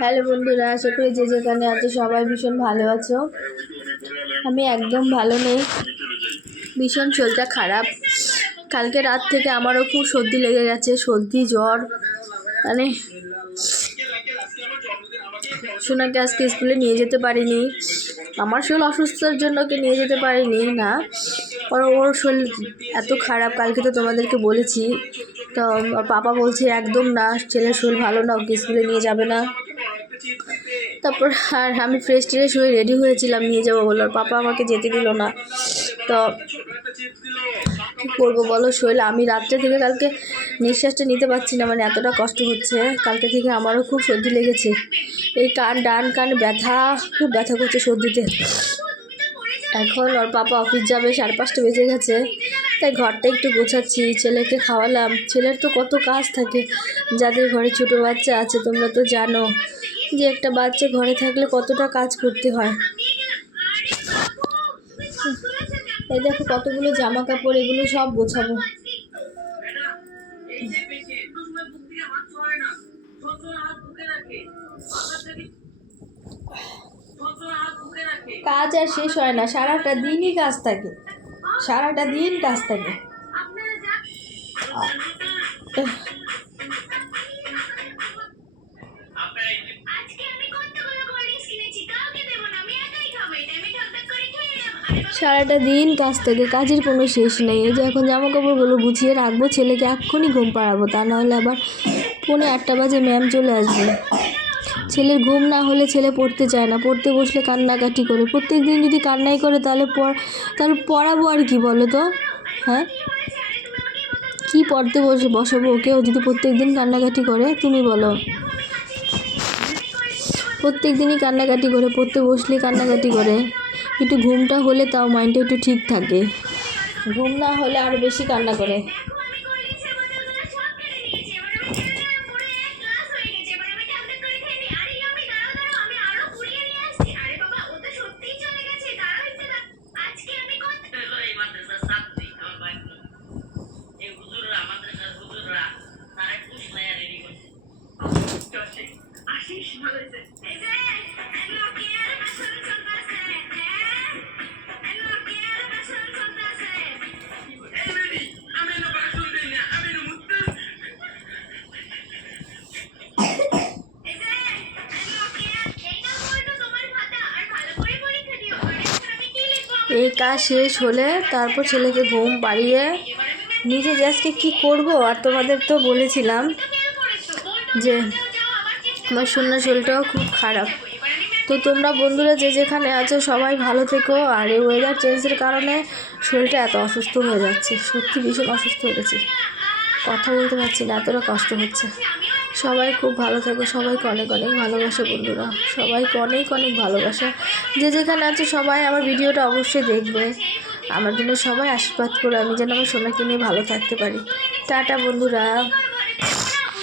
Hello বন্ধুরা, আশা করি যে যেখানে আছো সবাই ভীষণ ভালো আছো। আমি একদম ভালো নেই, ভীষণ শরীরটা খারাপ। কালকে রাত থেকে আমারও খুব সর্দি লেগে গেছে, সর্দি জ্বর। মানে সোনাকে আজকে স্কুলে নিয়ে যেতে পারিনি, আমার শরীর অসুস্থতার জন্য ওকে নিয়ে যেতে পারিনি না, ওর শরীর এত খারাপ। কালকে তো তোমাদেরকে বলেছি, তো ওর পাপা বলছে একদম না, ছেলের শরীর ভালো না, ওকে স্কুলে নিয়ে যাবে না। তারপর আর আমি ফ্রেশ ট্রেশ হয়ে রেডি হয়েছিলাম নিয়ে যাবো বলে, ওর পাপা আমাকে যেতে দিল না। তো কী করবো বলো, শরীর আমি রাত্রে থেকে কালকে নিঃশ্বাসটা নিতে পারছি না, মানে এতটা কষ্ট হচ্ছে। কালকে থেকে আমারও খুব সর্দি লেগেছে, এই ডান কান ব্যথা, খুব ব্যথা করছে সর্দিতে। এখন ওর পাপা অফিস যাবে, 5:30 বেজে গেছে, তাই ঘরটা একটু গোছাচ্ছি। ছেলেকে খাওয়ালাম, ছেলের তো কত কাজ থাকে, যাদের ঘরে ছোটো বাচ্চা আছে তোমরা তো জানো যে একটা বাচ্চা ঘরে থাকলে কতটা কাজ করতে হয়। এই দেখো কতগুলো জামা কাপড়, এগুলো সব গোছাবো। কাজ আর শেষ হয় না, সারাটা দিনই কাজ থাকে, সারাটা দিন কাজ থাকে। সারাটা দিন কাজ থাকে, কাজের কোনো শেষ নেই। এই যে এখন জামা কাপড়গুলো গুছিয়ে রাখবো, ছেলেকে এক্ষুনি ঘুম পাড়াবো, তা নাহলে আবার 8:45 বাজে ম্যাম চলে আসবে। ছেলের ঘুম না হলে ছেলে পড়তে চায় না, পড়তে বসলে কান্নাকাটি করে। প্রত্যেক দিন যদি কান্নাই করে তাহলে পড়াবো আর কি বলো তো? হ্যাঁ, কি পড়তে বসাবো ওকে, ও যদি প্রত্যেক দিন কান্নাকাটি করে? তুমি বলো, প্রত্যেক দিনই কান্নাকাটি করে, পড়তে বসলে কান্নাকাটি করে। একটু ঘুমটা হলে তাও মাইন্ডটা একটু ঠিক থাকে, ঘুম না হলে আরও বেশি কান্না করে। এই কাজ শেষ হলে তারপর ছেলেকে ঘুম পাড়িয়ে নিজে আজকে কী করব। আর তোমাদের তো বলেছিলাম যে আমার শরীরটাও খুব খারাপ। তো তোমরা বন্ধুরা যে যেখানে আছো সবাই ভালো থেকো। আর এই ওয়েদার চেঞ্জের কারণে শরীরটা এত অসুস্থ হয়ে যাচ্ছে, সত্যি ভীষণ অসুস্থ হয়ে গেছি, কথা বলতে পারছি না, এতটা কষ্ট হচ্ছে। সবাই খুব ভালো থাকো, সবাইকে অনেক অনেক ভালোবাসা বন্ধুরা, সবাইকে অনেক অনেক ভালোবাসা। যে যেখানে আছে সবাই আমার ভিডিওটা অবশ্যই দেখবে, আমার জন্য সবাই আশীর্বাদ করো, আমি যেন আমার সোনাকে নিয়ে ভালো থাকতে পারি। টাটা বন্ধুরা।